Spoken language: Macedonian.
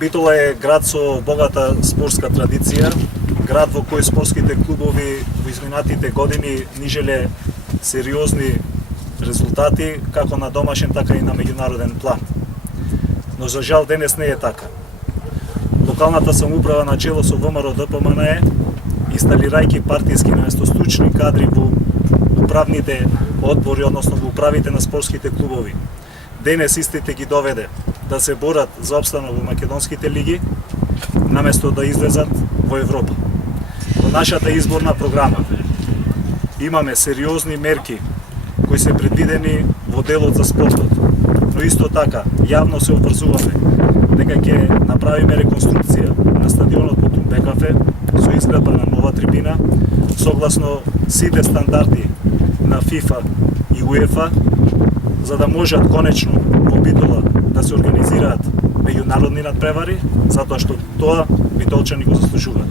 Битола е град со богата спортска традиција, град во кој спортските клубови во изминатите години нижеле сериозни резултати како на домашен, така и на меѓународен план. Но за жал денес не е така. Локалната самоуправа на чело со ВМРО ДПМНЕ, инсталирајќи партиски наместо стручни кадри во управните одбори, односно во управите на спортските клубови, денес истите ги доведе да се борат за опстанок во македонските лиги, наместо да излезат во Европа. Во нашата изборна програма имаме сериозни мерки кои се предвидени во делот за спортот, но исто така јавно се обврзуваме дека ќе направиме реконструкција на стадионот по Тумбекафе со изградба на нова трибина согласно сите стандарди на ФИФА и УЕФА, за да можат конечно во Битола да се организираат меѓународни надпревари, затоа што тоа битолчани го заслужуваат.